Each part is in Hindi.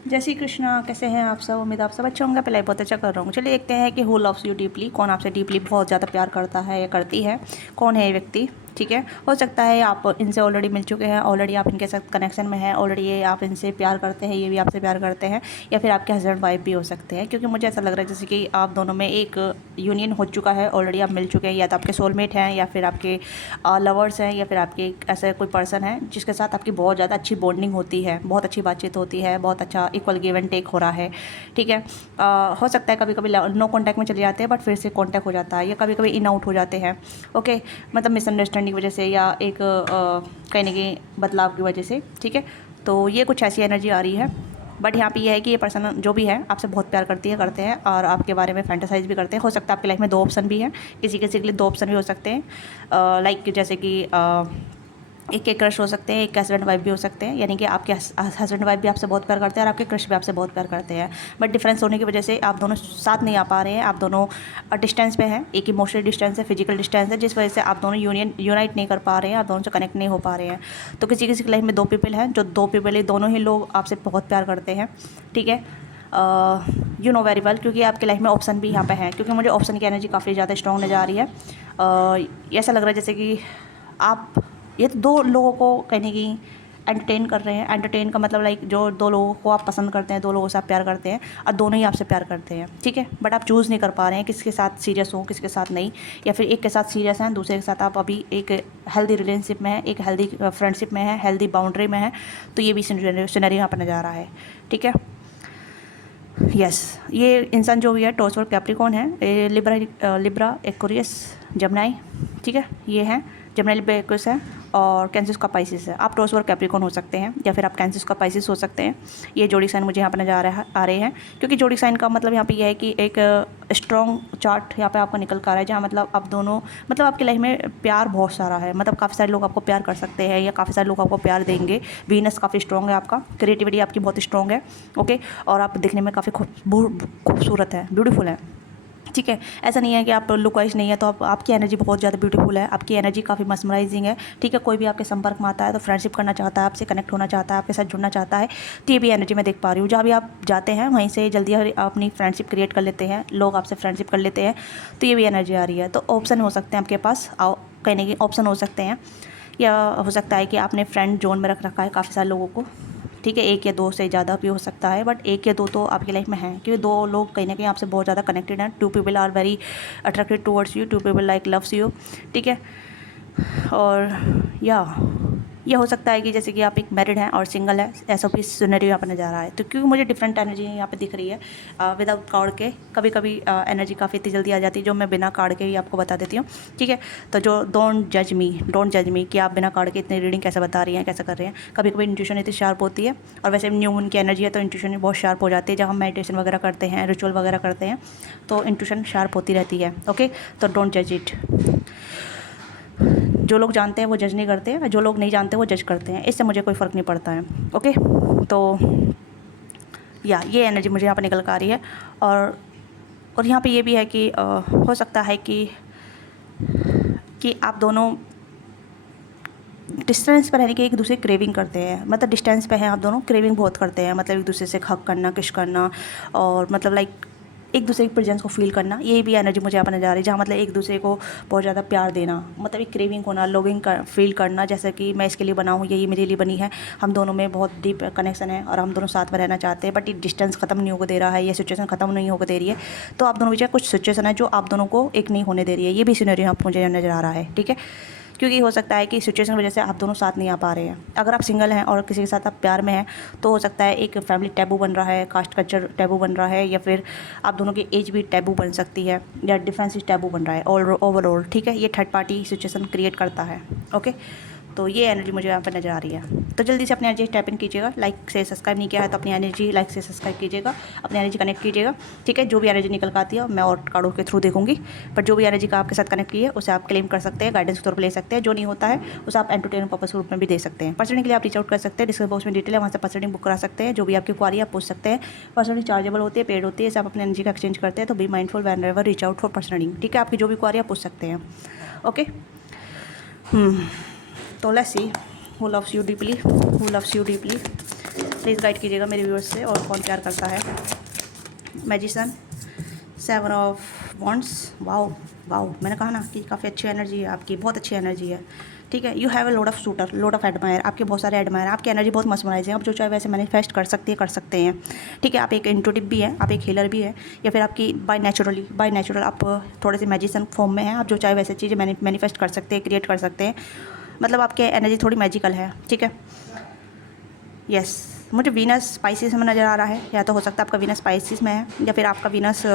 जय श्री कृष्णा। कैसे हैं आप सब? उम्मीद आप सब अच्छे होंगे। पहले बहुत अच्छा कर रहा हूँ। चलिए देखते हैं कि हु लव्स यू डीपली, कौन आपसे डीपली बहुत ज़्यादा प्यार करता है या करती है, कौन है ये व्यक्ति। ठीक है, हो सकता है आप इनसे ऑलरेडी मिल चुके हैं, ऑलरेडी आप इनके साथ कनेक्शन में हैं, ऑलरेडी ये आप इनसे प्यार करते हैं, ये भी आपसे प्यार करते हैं, या फिर आपके हस्बैंड वाइफ भी हो सकते हैं। क्योंकि मुझे ऐसा लग रहा है जैसे कि आप दोनों में एक यूनियन हो चुका है, ऑलरेडी आप मिल चुके हैं, या तो आपके सोलमेट हैं, या फिर आपके लवर्स हैं, या फिर आपके ऐसा कोई पर्सन है जिसके साथ आपकी बहुत ज़्यादा अच्छी बॉन्डिंग होती है, बहुत अच्छी बातचीत होती है, बहुत अच्छा इक्वल गिव एंड टेक हो रहा है। ठीक है, हो सकता है कभी कभी नो कॉन्टैक्ट में चले जाते हैं, बट फिर से कॉन्टैक्ट हो जाता है, या कभी कभी इन आउट हो जाते हैं। ओके, मतलब मिसअंडरस्टैंडिंग की वजह से, या एक कहीं ना कहीं बदलाव की वजह से। ठीक है, तो ये कुछ ऐसी एनर्जी आ रही है। बट यहाँ पे ये है कि ये पर्सन जो भी है आपसे बहुत प्यार करते हैं और आपके बारे में फैंटासाइज भी करते हैं। हो सकता है आपकी लाइफ में दो ऑप्शन भी हैं, किसी किसी के लिए दो ऑप्शन भी हो सकते हैं। लाइक जैसे कि एक के क्रश हो सकते हैं, एक हस्बैंड वाइफ भी हो सकते हैं, यानी कि आपके हस्बैंड वाइफ भी आपसे बहुत प्यार करते हैं और आपके क्रश भी आपसे बहुत प्यार करते हैं। बट डिफरेंस होने की वजह से आप दोनों साथ नहीं आ पा रहे हैं, आप दोनों डिस्टेंस पे हैं। एक इमोशनल डिस्टेंस है, फिजिकल डिस्टेंस है, जिस वजह से आप दोनों यूनाइट नहीं कर पा रहे हैं, आप दोनों से कनेक्ट नहीं हो पा रहे हैं। तो किसी किसी की लाइफ में दो पीपल हैं, जो दो पीपल ही दोनों ही लोग आपसे बहुत प्यार करते हैं। ठीक है, यू नो वेरी वेल, क्योंकि आपकी लाइफ में ऑप्शन भी यहाँ पे हैं, क्योंकि मुझे ऑप्शन की एनर्जी काफ़ी ज़्यादा स्ट्रॉन्ग नज़र आ रही है। ऐसा लग रहा है जैसे कि आप ये तो दो लोगों को कहीं कि एंटरटेन कर रहे हैं। एंटरटेन का मतलब लाइक जो दो लोगों को आप पसंद करते हैं, दो लोगों से आप प्यार करते हैं और दोनों ही आपसे प्यार करते हैं। ठीक है, बट आप चूज़ नहीं कर पा रहे हैं किसके साथ सीरियस हो, किसके साथ नहीं, या फिर एक के साथ सीरियस हैं, दूसरे के साथ आप अभी एक हेल्दी रिलेशनशिप में है, एक हेल्दी फ्रेंडशिप में है, हेल्दी बाउंड्री में है। तो ये भी सिनेरियो यहाँ पर नज़र आ रहा है। ठीक है, यस, ये इंसान जो भी है टॉर्च और कैप्रिकॉन है, ये लिब्रा एक्वेरियस जमनाई। ठीक है, ये है जमनाई, लिब्रा एक्वेरियस है, और कैंसिस का पाइसिस है। आप टॉर्च और कैप्रिकॉन हो सकते हैं, या फिर आप कैंसिस का पाइसिस हो सकते हैं। ये जोड़ी साइन मुझे यहाँ पर नजर आ रहे हैं, क्योंकि जोड़ी साइन का मतलब यहाँ पे ये है कि एक स्ट्रॉन्ग चार्ट यहाँ पे आपका निकल कर आ रहा है, जहाँ मतलब आप दोनों, मतलब आपकी लाइफ में प्यार बहुत सारा है, मतलब काफ़ी सारे लोग आपको प्यार कर सकते हैं, या काफ़ी सारे लोग आपको प्यार देंगे। वीनस काफ़ी स्ट्रॉन्ग है आपका, क्रिएटिविटी आपकी बहुत स्ट्रॉन्ग है। ओके, और आप दिखने में काफ़ी खूबसूरत है, ब्यूटीफुल है। ठीक है, ऐसा नहीं है कि आप लुक वाइज नहीं है तो आपकी एनर्जी बहुत ज़्यादा ब्यूटीफुल है, आपकी एनर्जी काफ़ी मस्मराइजिंग है। ठीक है, कोई भी आपके संपर्क में आता है तो फ्रेंडशिप करना चाहता है, आपसे कनेक्ट होना चाहता है, आपके साथ जुड़ना चाहता है। तो ये भी एनर्जी मैं देख पा रही हूँ। जहाँ भी आप जाते हैं वहीं से जल्दी अपनी फ्रेंडशिप क्रिएट कर लेते हैं, लोग आपसे फ्रेंडशिप कर लेते हैं। तो ये भी एनर्जी आ रही है। तो ऑप्शन हो सकते हैं आपके पास, कहीं ना कहीं ऑप्शन हो सकते हैं, या हो सकता है कि आपने फ्रेंड जोन में रख रखा है काफ़ी सारे लोगों को। ठीक है, एक या दो से ज़्यादा भी हो सकता है, बट एक या दो तो आपकी लाइफ में है, क्योंकि दो लोग कहीं ना कहीं आपसे बहुत ज़्यादा कनेक्टेड हैं। Two people are very attracted towards you, two people like loves you. ठीक है, और या ये हो सकता है कि जैसे कि आप एक मैरिड हैं और सिंगल है, ऐसा भी सिनेरियो यहाँ पर नज़र आ रहा है। तो क्योंकि मुझे डिफरेंट एनर्जी यहाँ पे दिख रही है विदाउट कार्ड के। कभी कभी एनर्जी काफ़ी इतनी जल्दी आ जाती है, जो मैं बिना कार्ड के ही आपको बता देती हूँ। ठीक है, तो जो डोंट जज मी कि आप बिना कार्ड के इतनी रीडिंग कैसे बता रही हैं, कैसे कर रहे हैं। कभी कभी इंट्यूशन इतनी शार्प होती है, और वैसे न्यू मून की एनर्जी है तो इंट्यूशन बहुत शार्प हो जाती है। जब हम मेडिटेशन वगैरह करते हैं, रिचुअल वगैरह करते हैं, तो इंट्यूशन शार्प होती रहती है। ओके, तो डोंट जज इट। जो लोग जानते हैं वो जज नहीं करते हैं, जो लोग नहीं जानते वो जज करते हैं, इससे मुझे कोई फ़र्क नहीं पड़ता है। ओके, तो या ये एनर्जी मुझे यहाँ पर निकल कर आ रही है। और यहाँ पे ये भी है कि हो सकता है कि आप दोनों डिस्टेंस पर रहने की एक दूसरे की क्रेविंग करते हैं। मतलब डिस्टेंस पे हैं आप दोनों, क्रेविंग बहुत करते हैं, मतलब एक दूसरे से हक करना, किश करना, और मतलब लाइक एक दूसरे की प्रेजेंस को फील करना। ये भी एनर्जी मुझे यहाँ पर नजर आ रही है, जहाँ मतलब एक दूसरे को बहुत ज़्यादा प्यार देना, मतलब एक क्रेविंग होना, लॉगिंग फील करना, जैसे कि मैं इसके लिए बना हूँ, ये मेरे लिए बनी है। हम दोनों में बहुत डीप कनेक्शन है और हम दोनों साथ में रहना चाहते हैं, बट ये डिस्टेंस खत्म नहीं होकर दे रहा है, ये सिचुएशन खत्म नहीं होकर दे रही है। तो आप दोनों बीच कुछ सिचुएशन है जो आप दोनों को एक नहीं होने दे रही है। ये भी सिनेरियो यहाँ मुझे नज़र आ रहा है। ठीक है, क्योंकि हो सकता है कि सिचुएशन की वजह से आप दोनों साथ नहीं आ पा रहे हैं। अगर आप सिंगल हैं और किसी के साथ आप प्यार में हैं, तो हो सकता है एक फैमिली टैबू बन रहा है, कास्ट कल्चर टैबू बन रहा है, या फिर आप दोनों की एज भी टैबू बन सकती है, या डिफरेंस टैबू बन रहा है ओवरऑल। ठीक है, ये थर्ड पार्टी सिचुएशन क्रिएट करता है। ओके, तो ये एनर्जी मुझे यहाँ पर नज़र आ रही है। तो जल्दी से अपनी एनर्जी टैप इन कीजिएगा। लाइक से सब्सक्राइब नहीं किया है तो अपनी एनर्जी लाइक से सब्सक्राइब कीजिएगा, अपनी एनर्जी कनेक्ट कीजिएगा। ठीक है, जो भी एनर्जी निकल कर आती है मैं और कार्डों के थ्रू देखूंगी, बट जो भी एनर्जी का आपके साथ कनेक्ट की है उसे आप क्लेम कर सकते हैं, गाइडेंस के तौर पर ले सकते हैं। जो नहीं होता है उसे आप एंटरटेनमेंट पर्पस के रूप में भी दे सकते हैं। पर्सनली के लिए आप रीच आउट कर सकते हैं, डिस्क्रिप्शन बॉक्स में डिटेल है, वहाँ से पर्सनली बुक करा सकते हैं। जो भी आपकी क्वारी आप पूछ सकते हैं। पर्सनली चार्जेबल होती है, पेड होती है, इसे आप अपनी एनर्जी का एक्सचेंज करते हैं। तो be mindful whenever reach out for personally. ठीक है, आपकी जो भी क्वारी आप पूछ सकते हैं। ओके, तो let's see, who loves you deeply, who loves you deeply. Please guide कीजिएगा मेरे व्यूअर्स से, और कौन प्यार करता है। Magician, 7 of wands. Wow wow, मैंने कहा ना कि काफ़ी अच्छी एनर्जी है आपकी, बहुत अच्छी एनर्जी है। ठीक है, you have a lot of sweater, lot of admire, आपके बहुत सारे एडमायर, आपकी एनर्जी बहुत मसमराइज है। आप जो चाहे वैसे मैनिफेस्ट कर सकते हैं। ठीक है, आप एक इंट्यूटिव भी है, आप एक हीलर भी है, या फिर आपकी बाय नेचुरल आप थोड़े से मैजिशियन फॉर्म में हैं। आप जो चाहे वैसे चीज़ें मैनिफेस्ट कर सकते हैं, क्रिएट कर सकते हैं। मतलब आपकी एनर्जी थोड़ी मैजिकल है। ठीक है, यस, मुझे वीनस स्पाइसिस में नज़र आ रहा है, या तो हो सकता है आपका वीनस स्पाइसिस में है, या फिर आपका वीनस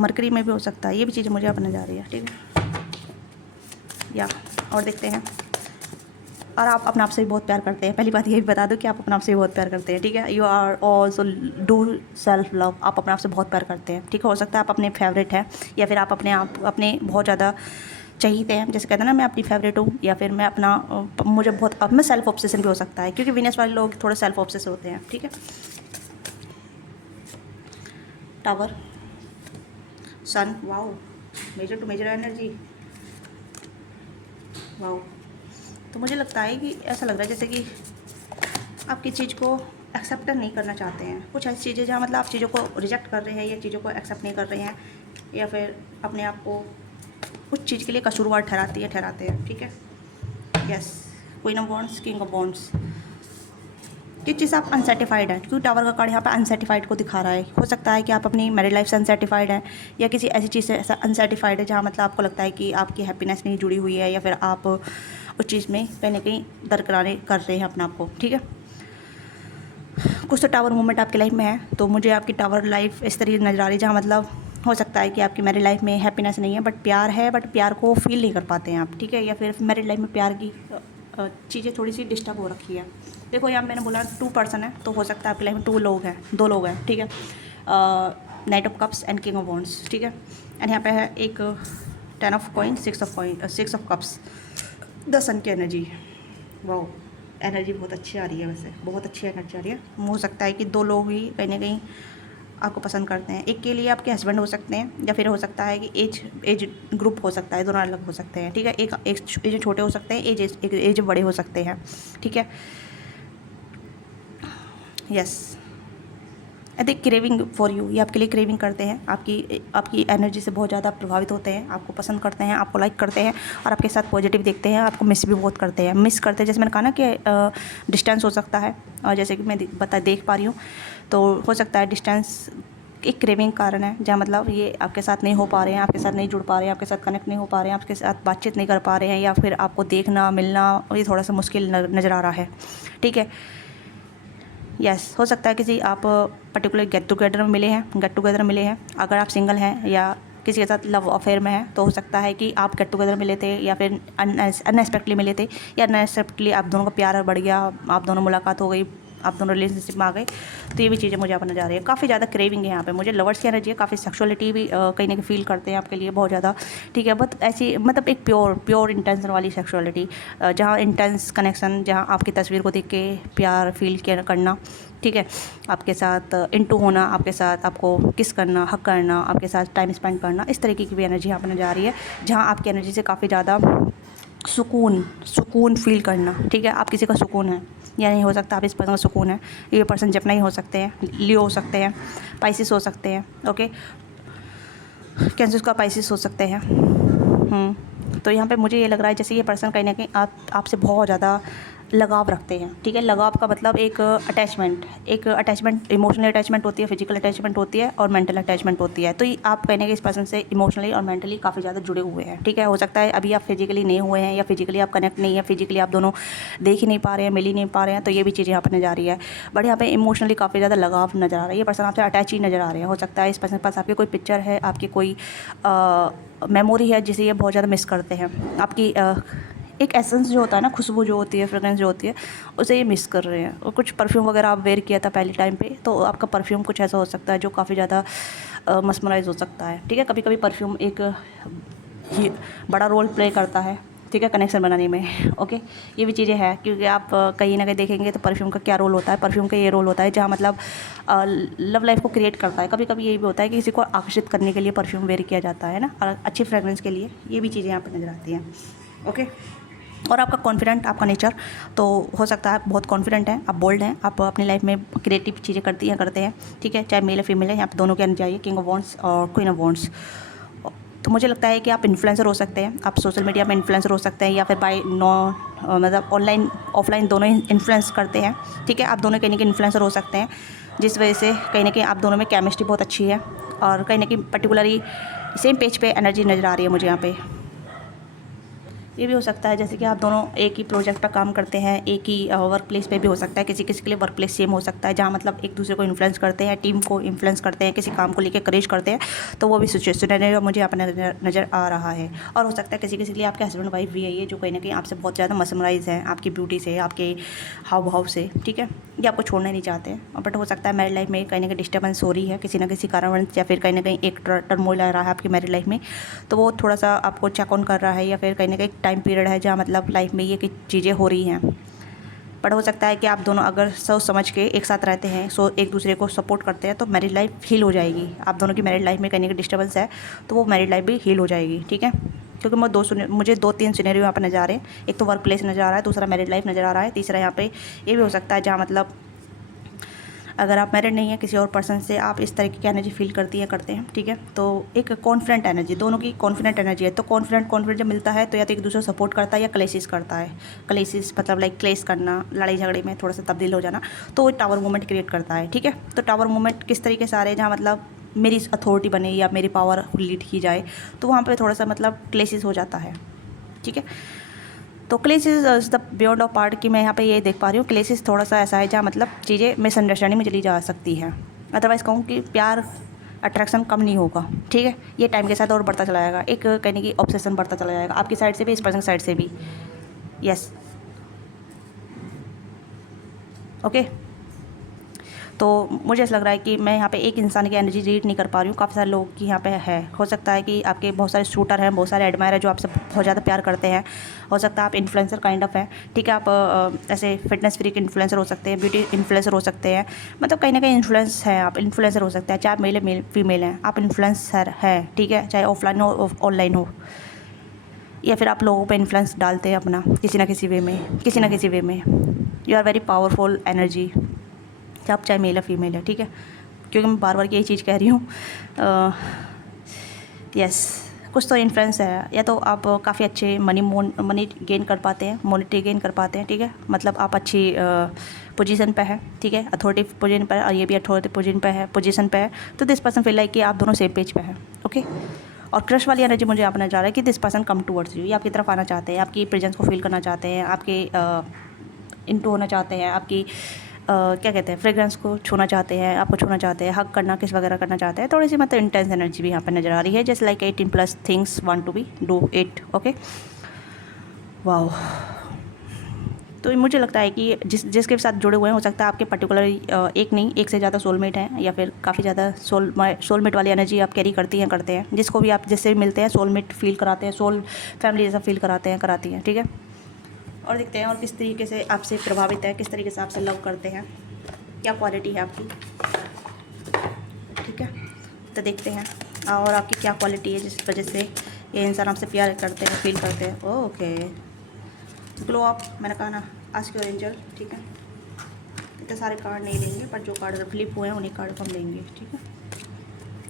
मरकरी में भी हो सकता है। ये भी चीज़ें मुझे अब नज़र आ रही है। ठीक है, या और देखते हैं। और आप अपने आप से भी बहुत प्यार करते हैं, पहली बात ये भी बता दो कि आप अपने आप से भी बहुत प्यार करते हैं। ठीक है, you are also do self love, आप अपने आप से बहुत प्यार करते हैं। ठीक है, हो सकता है आप अपने फेवरेट हैं, या फिर आप अपने बहुत ज़्यादा चाहिए हैं, जैसे कहते हैं ना मैं अपनी फेवरेट हूँ, या फिर मैं अपना मुझे बहुत अब मैं सेल्फ ऑब्सेशन भी हो सकता है, क्योंकि वीनस वाले लोग थोड़े सेल्फ ऑब्सेस होते हैं। ठीक है, tower, sun, wow, major to major energy, wow. तो मुझे लगता है कि ऐसा लग रहा है जैसे कि आप किसी चीज़ को एक्सेप्ट नहीं करना चाहते हैं। कुछ ऐसी चीज़ें जहाँ मतलब आप चीज़ों को रिजेक्ट कर रहे हैं, या चीज़ों को एक्सेप्ट नहीं कर रहे हैं, या फिर अपने आप को उस चीज़ के लिए कसूरवार ठहराते हैं। ठीक है, yes, queen of wands, king of wands. किस चीज़ से आप अनसेटिस्फाइड हैं, क्योंकि टावर का कार्ड यहाँ पे अनसेटिस्फाइड को दिखा रहा है। हो सकता है कि आप अपनी मैरिड लाइफ से अनसेटिस्फाइड हैं, या किसी ऐसी चीज़ से ऐसा अनसेटिस्फाइड है जहाँ मतलब आपको लगता है कि आपकी हैप्पीनेस नहीं जुड़ी हुई है, या फिर आप उस चीज़ में कहीं ना कहीं दरकरार कर रहे हैं अपने आप को। ठीक है, कुछ तो टावर मूवमेंट आपकी लाइफ में है, तो मुझे आपकी टावर लाइफ इस तरीके नज़र आ रही है जहाँ मतलब हो सकता है कि आपकी मैरिड लाइफ में हैप्पीनेस नहीं है, बट प्यार है, बट प्यार को फील नहीं कर पाते हैं आप। ठीक है, या फिर मैरिड लाइफ में प्यार की चीज़ें थोड़ी सी डिस्टर्ब हो रखी है। देखो यहाँ मैंने बोला 2 पर्सन है, तो हो सकता है आपकी लाइफ में 2 लोग हैं, 2 लोग हैं। ठीक है, knight of cups and king of wands. ठीक है, एंड यहाँ पे है एक 10 of coin, 6 of cups, the sun की एनर्जी। वाओ, एनर्जी बहुत अच्छी आ रही है, वैसे बहुत अच्छी एनर्जी आ रही है। हो सकता है कि 2 लोग ही कहीं ना कहीं आपको पसंद करते हैं। एक के लिए आपके हस्बैंड हो सकते हैं, या फिर हो सकता है कि एज ग्रुप हो सकता है, दोनों अलग हो सकते हैं। ठीक है, एक एज छोटे हो सकते हैं, एज बड़े हो सकते हैं। ठीक है, यस, यदि क्रेविंग फॉर यू, ये आपके लिए क्रेविंग करते हैं, आपकी एनर्जी से बहुत ज़्यादा प्रभावित होते हैं, आपको पसंद करते हैं, आपको लाइक करते हैं, और आपके साथ पॉजिटिव देखते हैं, आपको मिस भी बहुत करते हैं। जैसे मैंने कहा ना कि डिस्टेंस हो सकता है, और जैसे कि मैं देख पा रही हूँ, तो हो सकता है डिस्टेंस एक क्रेविंग कारण है, जहाँ मतलब ये आपके साथ नहीं हो पा रहे हैं, आपके साथ नहीं जुड़ पा रहे हैं, आपके साथ कनेक्ट नहीं हो पा रहे हैं, आपके साथ बातचीत नहीं कर पा रहे हैं, या फिर आपको देखना मिलना ये थोड़ा सा मुश्किल नज़र आ रहा है। ठीक है, यस, हो सकता है किसी आप पर्टिकुलर गेट टुगेदर मिले हैं। अगर आप सिंगल हैं या किसी के साथ लव अफेयर में हैं, तो हो सकता है कि आप गेट टुगेदर मिले थे, या फिर अनएक्सपेक्टली मिले थे, या अनएक्सपेक्टली आप दोनों का प्यार बढ़ गया, आप दोनों मुलाकात हो गई, आप दोनों रिलेशनशिप में आ गए। तो ये भी चीज़ें मुझे अपन नजर आ रही है। काफ़ी ज़्यादा क्रेविंग है यहाँ पे, मुझे लवर्स की एनर्जी है, काफ़ी सेक्सुअलिटी भी कहीं ना कहीं फील करते हैं आपके लिए बहुत ज़्यादा। ठीक है, बहुत ऐसी मतलब एक प्योर इंटेंशन वाली सेक्सुअलिटी, जहाँ इंटेंस कनेक्शन, जहाँ आपकी तस्वीर को देख के प्यार फील करना। ठीक है, आपके साथ इंटू होना, आपके साथ आपको किस करना, हक करना, आपके साथ टाइम स्पेंड करना, इस तरीके की भी एनर्जी यहाँ पर नजर आ रही है, जहाँ आपकी एनर्जी से काफ़ी ज़्यादा सुकून फील करना। ठीक है, आप किसी का सुकून है, या नहीं हो सकता आप इस पर्सन का सुकून है। ये पर्सन जपनाई हो सकते हैं, लियो हो सकते हैं, पाइसिस हो सकते हैं, ओके, कैंसर का पाइसिस हो सकते हैं। तो यहाँ पे मुझे ये लग रहा है जैसे ये पर्सन कहीं ना कहीं आपसे बहुत ज़्यादा लगाव रखते हैं। ठीक है, लगाव का मतलब एक अटैचमेंट, इमोशनल अटैचमेंट होती है, फिजिकल अटैचमेंट होती है, और मेंटल अटैचमेंट होती है। तो ये आप कहने के इस पर्सन से इमोशनली और मेंटली काफ़ी ज़्यादा जुड़े हुए हैं। ठीक है, हो सकता है अभी आप फिजिकली नहीं हुए हैं, या फिजिकली आप कनेक्ट नहीं है, फिजिकली आप दोनों देख ही नहीं पा रहे हैं, मिल ही नहीं पा रहे हैं, तो ये भी चीज़ यहाँ पर नजर आ रही है। बट यहाँ पे इमोशनली काफ़ी ज़्यादा लगाव नज़र आ रहा है, ये पर्सन आपसे अटैच ही नज़र आ रहे हैं। हो सकता है इस पर्सन के पास आपकी कोई पिक्चर है, आपकी कोई मेमोरी है जिसे ये बहुत ज़्यादा मिस करते हैं। आपकी एक एसेंस जो होता है ना, खुशबू जो होती है, फ्रेगरेंस जो होती है, उसे ये मिस कर रहे हैं। और कुछ परफ्यूम वगैरह आप वेयर किया था पहले टाइम पे, तो आपका परफ्यूम कुछ ऐसा हो सकता है जो काफ़ी ज़्यादा मस्मराइज हो सकता है। ठीक है, कभी कभी परफ्यूम एक बड़ा रोल प्ले करता है। ठीक है, कनेक्शन बनाने में। ओके, ये भी चीज़ें हैं, क्योंकि आप कहीं ना कहीं देखेंगे तो परफ्यूम का क्या रोल होता है। परफ्यूम का ये रोल होता है जहाँ मतलब लव लाइफ को क्रिएट करता है। कभी कभी ये भी होता है कि किसी को आकर्षित करने के लिए परफ्यूम वेयर किया जाता है ना, अच्छी फ्रेगरेंस के लिए। ये भी चीज़ें यहाँ पर नज़र आती हैं। ओके, और आपका कॉन्फिडेंट, आपका नेचर तो हो सकता है आप बहुत कॉन्फिडेंट हैं, आप बोल्ड हैं, आप अपनी लाइफ में क्रिएटिव चीज़ें करते हैं, ठीक है, चाहे मेल है फीमेल है, यहाँ पे दोनों के एनर्जी चाहिए, किंग ऑफ वॉन्ड्स और क्वीन ऑफ वॉन्ड्स। तो मुझे लगता है कि आप इन्फ्लुएंसर हो सकते हैं, आप सोशल मीडिया में इन्फ्लुएंसर हो सकते हैं, या फिर बाय मतलब ऑनलाइन ऑफलाइन दोनों ही इन्फ्लुएंस करते हैं, ठीक है, आप दोनों कहीं ना कहीं इन्फ्लुएंसर हो सकते हैं, जिस वजह से कहीं ना कहीं आप दोनों में केमिस्ट्री बहुत अच्छी है, और कहीं ना कहीं पर्टिकुलरली सेम पेज पे एनर्जी नज़र आ रही है मुझे यहाँ पे। ये भी हो सकता है जैसे कि आप दोनों एक ही प्रोजेक्ट पर काम करते हैं, एक ही वर्क प्लेस पे भी हो सकता है, किसी किसी के लिए वर्क प्लेस सेम हो सकता है, जहाँ मतलब एक दूसरे को इन्फ्लुएंस करते हैं, टीम को इन्फ्लुएंस करते हैं, किसी काम को लेकर करेज करते हैं, तो वो भी सिचुएशन मुझे अपना नज़र आ रहा है। और हो सकता है किसी किसी के लिए आपके हस्बैंड वाइफ भी है ये, जो कहीं ना कहीं आपसे बहुत ज़्यादा मसमराइज़ हैं आपकी ब्यूटी से, आपके हाव भाव से, ठीक है, ये आपको छोड़ना नहीं चाहते हैं। बट हो सकता है मैरिड लाइफ में कहीं ना कहीं डिस्टर्बेंस हो रही है किसी ना किसी कारणवश, या फिर कहीं ना कहीं एक टर्मोइल आ रहा है आपकी मैरिड लाइफ में, तो वो थोड़ा सा आपको चेक ऑन कर रहा है, या फिर कहीं ना कहीं टाइम पीरियड है जहाँ मतलब लाइफ में ये कि चीज़ें हो रही हैं। बट हो सकता है कि आप दोनों अगर सोच समझ के एक साथ रहते हैं, एक दूसरे को सपोर्ट करते हैं, तो मैरिज लाइफ हील हो जाएगी। आप दोनों की मैरिज लाइफ में कहीं ना कहीं डिस्टर्बेंस है, तो वो मैरिज लाइफ भी हील हो जाएगी, ठीक है, क्योंकि मुझे 2-3 सिनेरियो यहाँ पर नज़र आ रहे हैं। एक तो वर्क प्लेस नज़र आ रहा है, दूसरा मैरिज लाइफ नज़र आ रहा है, तीसरा यहाँ पे ये भी हो सकता है जहाँ मतलब अगर आप मैरिड नहीं है, किसी और पर्सन से आप इस तरीके की एनर्जी फील करते हैं, ठीक है। तो एक कॉन्फिडेंट एनर्जी, दोनों की कॉन्फिडेंट एनर्जी है, तो कॉन्फिडेंट जब मिलता है तो या तो एक दूसरे को सपोर्ट करता है या क्लेसिस करता है। क्लेसिस मतलब लाइक क्लेस करना, लड़ाई झगड़े में थोड़ा सा तब्दील हो जाना, तो वो टावर मूवमेंट क्रिएट करता है, ठीक है। तो टावर मूवमेंट किस तरीके से आ रहे हैं, जहाँ मतलब मेरी अथॉरिटी बने या मेरी पावर लीड की जाए, तो वहाँ पर थोड़ा सा मतलब क्लेसिस हो जाता है, ठीक है। तो क्लेसिस is the beyond of part कि मैं यहाँ पे ये देख पा रही हूँ, क्लेसिस थोड़ा सा ऐसा है जहाँ मतलब चीज़ें मिसअंडरस्टैंडिंग में चली जा सकती है। अदरवाइज़ कहूँ कि प्यार अट्रैक्शन कम नहीं होगा, ठीक है, ये टाइम के साथ और बढ़ता चला जाएगा, एक कहने की ऑब्सेशन बढ़ता चला जाएगा, आपकी साइड से भी, इस पर्सन साइड से भी। Yes, okay. तो मुझे ऐसा लग रहा है कि मैं यहाँ पे एक इंसान की एनर्जी रीड नहीं कर पा रही हूँ, काफ़ी सारे लोग की यहाँ पे है। हो सकता है कि आपके बहुत सारे शूटर हैं, बहुत सारे एडमायर हैं जो आपसे बहुत ज़्यादा प्यार करते हैं। हो सकता है आप इन्फ्लुएंसर काइंड ऑफ हैं, ठीक है, आप ऐसे फिटनेस फ्रीक इन्फ्लुएंसर हो सकते हैं, ब्यूटी इन्फ्लुएंसर हो सकते हैं, मतलब कहीं ना कहीं इन्फ्लुएंस है, आप इन्फ्लुएंसर हो सकते हैं, चाहे मेल फीमेल हैं, आप इन्फ्लुएंसर हैं, ठीक है, चाहे ऑफलाइन हो ऑनलाइन हो, या फिर आप लोगों पे इन्फ्लुएंस डालते हैं अपना किसी ना किसी वे में। You are very powerful energy, आप चाहे मेल है फीमेल है, ठीक है, क्योंकि मैं बार बार यही चीज़ कह रही हूँ। यस, कुछ तो इन्फ्लुएंस है, या तो आप काफ़ी अच्छे मनी गेन कर पाते हैं, मॉनेटरी गेन कर पाते हैं, ठीक है, मतलब आप अच्छी पोजीशन पे है, ठीक है, अथॉरिटी पोजीशन पर है, और ये भी अथॉरिटी पोजीशन पे है, तो दिस पर्सन फील लाइक कि आप दोनों सेम पेज पे हैं, ओके। और क्रश वाली एनर्जी मुझे अपना जा रहा है कि this person come towards you, ये आपकी तरफ आना चाहते हैं, आपकी प्रेजेंस को फील करना चाहते हैं, आपके इनटू होना चाहते हैं, आपकी क्या कहते हैं, फ्रेग्रेंस को छूना चाहते हैं, आपको छूना चाहते हैं, हक करना किस वगैरह करना चाहते हैं, थोड़ी सी मतलब इंटेंस एनर्जी भी यहाँ पर नज़र आ रही है, just like 18+ things want to be do it, okay. Wow, तो मुझे लगता है कि जिसके साथ जुड़े हुए हैं, हो सकता है आपके पर्टिकुलर एक नहीं, एक से ज़्यादा सोलमेट हैं, या फिर काफ़ी ज़्यादा सोलमेट वाली एनर्जी आप कैरी करती हैं, जिसको भी आप जिससे भी मिलते हैं सोलमेट फील कराते हैं, सोल फैमिली जैसा फील कराती हैं, ठीक है। और देखते हैं और किस तरीके से आपसे प्रभावित है, किस तरीके से आपसे लव करते हैं, क्या क्वालिटी है आपकी, ठीक है। तो देखते हैं और आपकी क्या क्वालिटी है जिस वजह से ये इंसान आपसे प्यार करते हैं, फील करते हैं। ओके, ग्लो अप, मैंने कहा ना, आस्क योर एंजल, ठीक है। इतने सारे कार्ड नहीं लेंगे, पर जो कार्ड फ्लिप हुए हैं उन्हीं कार्ड को हम लेंगे, ठीक है।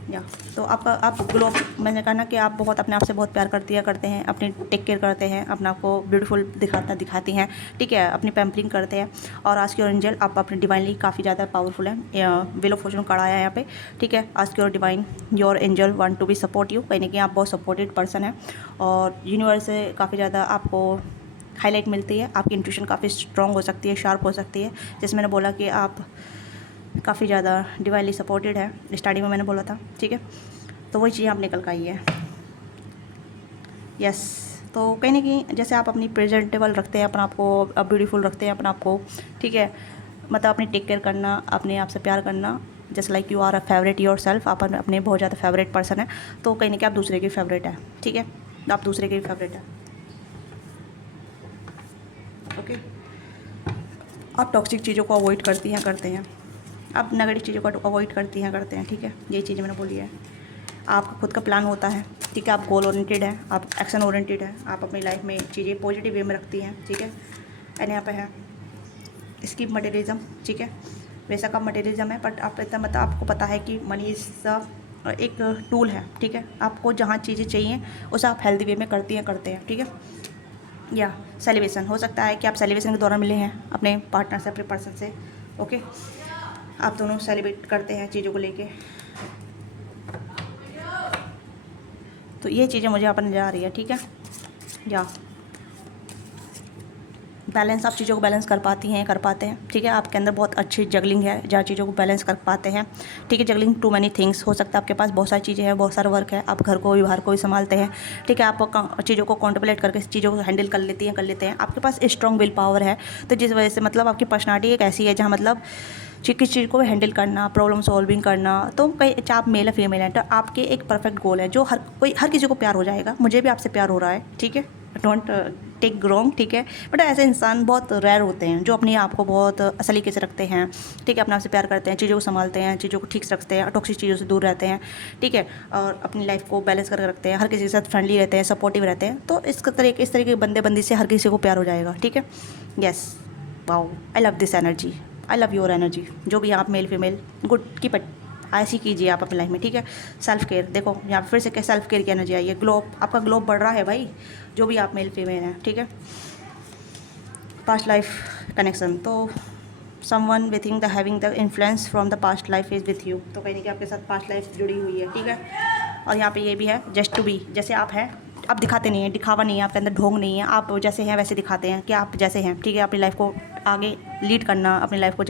या तो आप ग्लो, मैंने कहा ना कि आप बहुत अपने आप से बहुत प्यार करते हैं, अपनी टेक केयर करते हैं, अपने आप को ब्यूटीफुल दिखाती हैं, ठीक है, अपनी पैम्परिंग करते हैं। और आज की और एंजल, आप अपने डिवाइनली काफ़ी ज़्यादा पावरफुल हैं, व्हील ऑफ फॉर्चून कार्ड आया है यहाँ पे, ठीक है। आज की और divine, your angel want to be support you, कहीं ना कहीं आप बहुत सपोर्टेड पर्सन हैं, और यूनिवर्स से काफ़ी ज़्यादा आपको हाईलाइट मिलती है, आपकी इंट्यूशन काफ़ी स्ट्रॉन्ग हो सकती है, शार्प हो सकती है, जैसे मैंने बोला कि आप काफ़ी ज़्यादा डिवाइनली सपोर्टेड है, स्टार्टिंग में मैंने बोला था, ठीक है। तो वही चीज़ आप निकल कर आई है। यस, तो कहीं ना कहीं जैसे आप अपनी प्रेजेंटेबल रखते हैं अपना आपको, ब्यूटीफुल रखते हैं अपना आपको, ठीक है, मतलब अपनी टेक केयर करना, अपने आप से प्यार करना, just like you are a favourite yourself, आप अपने बहुत ज़्यादा फेवरेट पर्सन है, तो कहीं ना कहीं आप दूसरे की फेवरेट है, ठीक है, आप दूसरे की फेवरेट है, ओके। आप टॉक्सिक चीज़ों को अवॉइड करते हैं, आप नेगेटिव चीज़ों को अवॉइड करते हैं, ठीक है, यही चीज़ें मैंने बोली है। आपका खुद का प्लान होता है, ठीक है। आप गोल ओरिएंटेड है, आप एक्शन ओरिएंटेड है, आप अपनी लाइफ में चीज़ें पॉजिटिव वे में रखती हैं, ठीक है। एंड यहाँ पे है स्किप मटेरियलिज्म, ठीक है। वैसा का मटेरियलिज्म है, बट आप इतना मतलब आपको पता है कि मनी इज़ एक टूल है, ठीक है। आपको जहाँ चीज़ें चाहिए उसे आप हेल्दी वे में करते हैं, ठीक है। या सेलिब्रेशन हो सकता है कि आप सेलिब्रेशन के दौरान मिले हैं अपने पार्टनर से, अपने पर्सन से, ओके। आप दोनों सेलिब्रेट करते हैं चीज़ों को लेके। तो ये चीज़ें मुझे अपन नज़र आ रही है, ठीक है। या बैलेंस, आप चीज़ों को बैलेंस कर पाती हैं, कर पाते हैं, ठीक है। आपके अंदर बहुत अच्छी जगलिंग है जहाँ चीज़ों को बैलेंस कर पाते हैं, ठीक है। जगलिंग टू मैनी थिंग्स, हो सकता है आपके पास बहुत सारी चीज़ें हैं, बहुत सारा वर्क है, आप घर को भी बाहर को भी संभालते हैं, ठीक है। आप चीज़ों को कॉन्टेम्पलेट करके चीज़ों को हैंडल कर लेते हैं। आपके पास स्ट्रॉन्ग विल पावर है, तो जिस वजह से मतलब आपकी पर्सनालिटी एक ऐसी है जहाँ मतलब किस चीज़ को हैंडल करना, प्रॉब्लम सॉल्विंग करना। तो कई चाहे आप मेल या फीमेल हैं, तो आपके एक परफेक्ट गोल है जो हर किसी को प्यार हो जाएगा। मुझे भी आपसे प्यार हो रहा है, ठीक है, डोंट टेक रॉन्ग, ठीक है। बट ऐसे इंसान बहुत रेयर होते हैं जो अपने आप को बहुत सलीके से रखते हैं, ठीक है। अपने आप से प्यार करते हैं, चीज़ों को संभालते हैं, चीज़ों को ठीक से रखते हैं, टॉक्सिक चीज़ों से दूर रहते हैं, ठीक है। और अपनी लाइफ को बैलेंस करके रखते हैं, हर किसी के साथ फ्रेंडली रहते हैं, सपोर्टिव रहते हैं। तो इस तरीके के बंदे बंदी से हर किसी को प्यार हो जाएगा, ठीक है। Yes, wow, I love this energy, I love your energy. जो भी आप male female, good, keep it ऐसी कीजिए आप अपनी लाइफ में, ठीक है। सेल्फ केयर, देखो यहाँ फिर से क्या सेल्फ केयर की एनर्जी आई है। ग्लो, आपका ग्लो बढ़ रहा है भाई, जो भी आप मेल फीमेल हैं, ठीक है। पास्ट लाइफ कनेक्शन, तो someone within the having the influence from the past life is with you, तो कहीं ना कहीं आपके साथ पास्ट लाइफ जुड़ी हुई है, ठीक है। और यहाँ पे ये भी है जस्ट टू बी, जैसे आप हैं, आप दिखाते नहीं हैं, दिखावा नहीं है आपके अंदर, ढोंग नहीं है, आप जैसे हैं वैसे दिखाते हैं कि आप जैसे हैं, ठीक है। अपनी लाइफ को आगे लीड करना, अपनी लाइफ को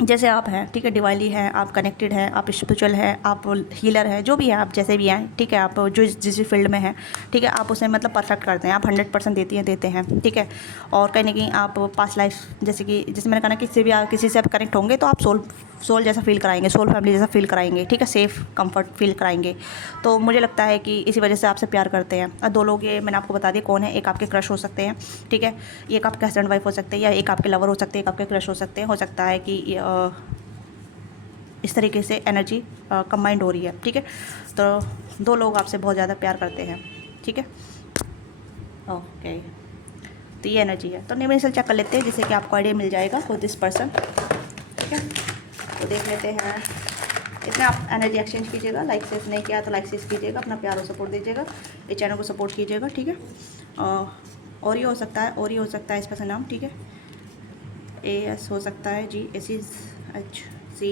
जैसे आप हैं, ठीक है। डिवाइनली हैं आप, कनेक्टेड हैं आप, स्पिरिचुअल हैं आप, हीलर हैं, जो भी हैं आप, जैसे भी हैं, ठीक है। आप जो जिस भी फील्ड में हैं, ठीक है, आप उसे मतलब परफेक्ट करते हैं, आप 100% देते हैं, ठीक है। और कहीं ना कहीं आप पास्ट लाइफ, जैसे मैंने कहा ना, किसी से आप कनेक्ट होंगे तो आप सोल जैसा फील कराएंगे, सोल फैमिली जैसा फील कराएंगे, ठीक है। सेफ कंफर्ट फील कराएंगे। तो मुझे लगता है कि इसी वजह से आपसे प्यार करते हैं। और दो लोग, ये मैंने आपको बता दिया कौन है। एक आपके क्रश हो सकते हैं, ठीक है, एक आपके हस्बैंड वाइफ हो सकते हैं, या एक आपके लवर हो सकते हैं, एक आपके क्रश हो सकते हैं। हो सकता है कि इस तरीके से एनर्जी कंबाइंड हो रही है, ठीक है। तो दो लोग आपसे बहुत ज़्यादा प्यार करते हैं, ठीक है, ओके। तो ये एनर्जी है। तो नेम इनिशियल चेक कर लेते हैं, जिससे कि आपको आइडिया मिल जाएगा फॉर दिस पर्सन, ठीक है। तो देख लेते हैं, इसमें आप एनर्जी एक्सचेंज कीजिएगा। लाइक से नहीं किया तो लाइक से कीजिएगा, अपना प्यार और सपोर्ट दीजिएगा, इस चैनल को सपोर्ट कीजिएगा, ठीक है। और ये हो सकता है, और ये हो सकता है इस पर्सन नाम, ठीक है। AS हो सकता है, GHC,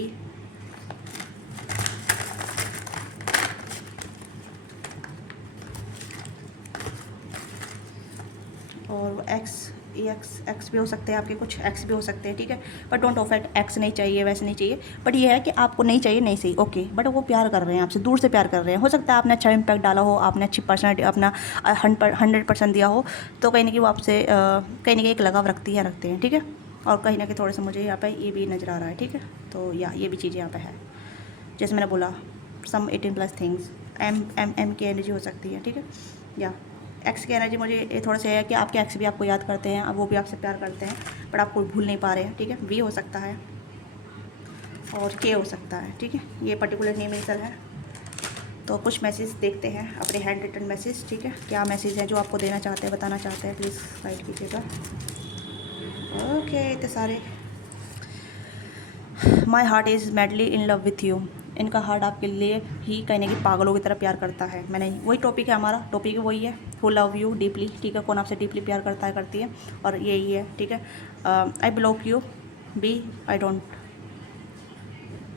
और एक्स भी हो सकते हैं आपके, कुछ एक्स भी हो सकते हैं, ठीक है। बट डोंट ऑफेंड, एक्स नहीं चाहिए, वैसे नहीं चाहिए। बट ये है कि आपको नहीं चाहिए, नहीं सही, ओके। बट वो प्यार कर रहे हैं आपसे, दूर से प्यार कर रहे हैं। हो सकता है आपने अच्छा इम्पैक्ट डाला हो, आपने अच्छी पर्सनैलिटी अपना 100% दिया हो, तो कहीं ना कहीं वो आपसे कहीं ना कहीं एक लगाव रखते हैं, ठीक है। और कहीं ना कहीं थोड़े से मुझे यहाँ पर ये भी नज़र आ रहा है, ठीक है। तो ये भी चीज़ें यहाँ पर है, जैसे मैंने बोला सम 18+ थिंग्स। एम की एनर्जी हो सकती है, ठीक है। या एक्स की एनर्जी मुझे ये थोड़ा सा है कि आपके एक्स भी आपको याद करते हैं, अब वो भी आपसे प्यार करते हैं, बट आपको भूल नहीं पा रहे हैं, ठीक है। वी हो सकता है और के हो सकता है, ठीक है। ये पर्टिकुलर नेम इनिशियल है। तो कुछ मैसेज देखते हैं, अपने हैंड रिटन मैसेज, ठीक है। क्या मैसेज है जो आपको देना चाहते हैं, बताना चाहते हैं, प्लीज़ राइट कीजिएगा। ओके, इतने सारे। My heart is madly in love with you, इनका हार्ट आपके लिए ही कहीं ना कहीं पागलों की तरह प्यार करता है। मैंने वही टॉपिक है, हमारा टॉपिक वही है, हु लव यू डीपली, ठीक है। कौन आपसे डीपली प्यार करता है, करती है, और यही है, ठीक है। I block you, be I don't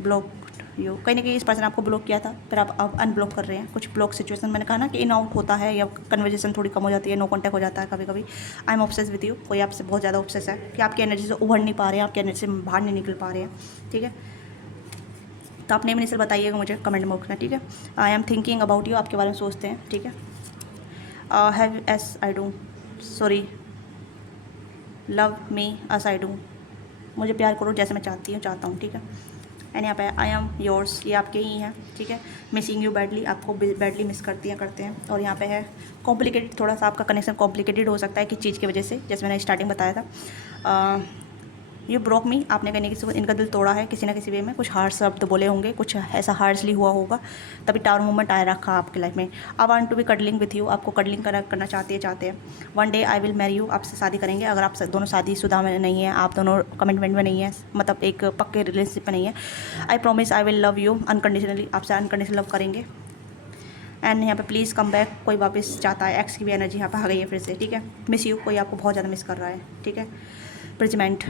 block you, कहीं ना कहीं इस पर्सन आपको ब्लॉक किया था, फिर आप अब अनब्लॉक कर रहे हैं। कुछ ब्लॉक सिचुएशन, मैंने कहा ना कि इन आउट होता है, या कन्वर्जेशन थोड़ी कम हो जाती है, नो कॉन्टैक्ट हो जाता है कभी कभी। I am obsess with you, कोई आपसे बहुत ज़्यादा ऑब्सेस है कि आपकी एनर्जी से उभर नहीं पा रहे हैं, आपकी एनर्जी से बाहर नहीं निकल पा रहे हैं, ठीक है। तो आप नेम इनिशियल बताइएगा मुझे कमेंट बॉक्स में, ठीक है। I am thinking about you, आपके बारे में सोचते हैं, ठीक है। Have S I do, sorry, love me S I do, मुझे प्यार करो जैसे मैं चाहता हूँ, ठीक है। एंड यहाँ पे आई एम योर्स, ये आपके ही हैं, ठीक है। मिसिंग यू बैडली, आपको बैडली मिस करते हैं। और यहाँ पे है कॉम्प्लिकेटेड, थोड़ा सा आपका कनेक्शन कॉम्प्लिकेटेड हो सकता है किस चीज़ की वजह से, जैसे मैंने स्टार्टिंग बताया था। यू ब्रोक मी, आपने कहीं किसी को इनका दिल तोड़ा है किसी ना किसी वे में, कुछ हार्श शब्द बोले होंगे, कुछ ऐसा हार्शली हुआ होगा, तभी टावर मूवमेंट आया रखा आपकी लाइफ में। I want to be cuddling with you, आपको कडलिंग करना चाहते हैं। One day I will marry you, आपसे शादी करेंगे। अगर आप दोनों शादीशुदा में नहीं है, आप दोनों कमिटमेंट में नहीं है, मतलब एक पक्के रिलेशनशिप में नहीं है। I promise I will love you unconditionally, आपसे अनकंडीशनल लव करेंगे। एंड यहाँ पे प्लीज़ कम बैक, कोई वापस चाहता है, एक्स की भी एनर्जी यहाँ पे आ गई है फिर से, ठीक है। मिस यू, कोई आपको बहुत ज़्यादा मिस कर रहा है, ठीक है। प्रेजमेंट,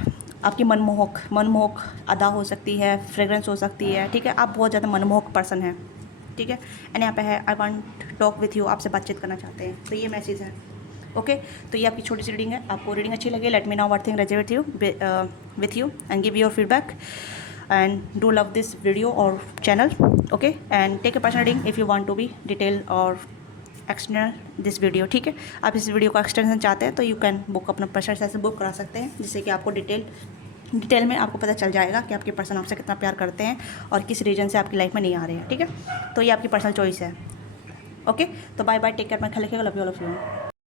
आपकी मनमोहक अदा हो सकती है, फ्रेग्रेंस हो सकती है, ठीक है। आप बहुत ज़्यादा मनमोहक पर्सन हैं, ठीक है। एंड यहाँ पे है I want talk with you, आपसे बातचीत करना चाहते हैं, तो ये मैसेज है। ओके, तो ये आपकी छोटी सी रीडिंग है। आपको रीडिंग अच्छी लगी, let me know what thing resonate with you and give your feedback and do love this video or channel. Okay, and take a personal reading if you want to be detailed or external this video, ठीक है। आप इस वीडियो का एक्सटेंशन चाहते हैं तो यू कैन बुक, अपना पर्सनल सेशन बुक करा सकते हैं, जिससे कि आपको डिटेल में आपको पता चल जाएगा कि आपके पर्सन आपसे कितना प्यार करते हैं और किस रीजन से आपकी लाइफ में नहीं आ रहे हैं, ठीक है। तो ये आपकी पर्सनल चॉइस है। ओके, तो बाय बाय, टेक केयर, मैं ख्याल रखिएगा, love you all of you.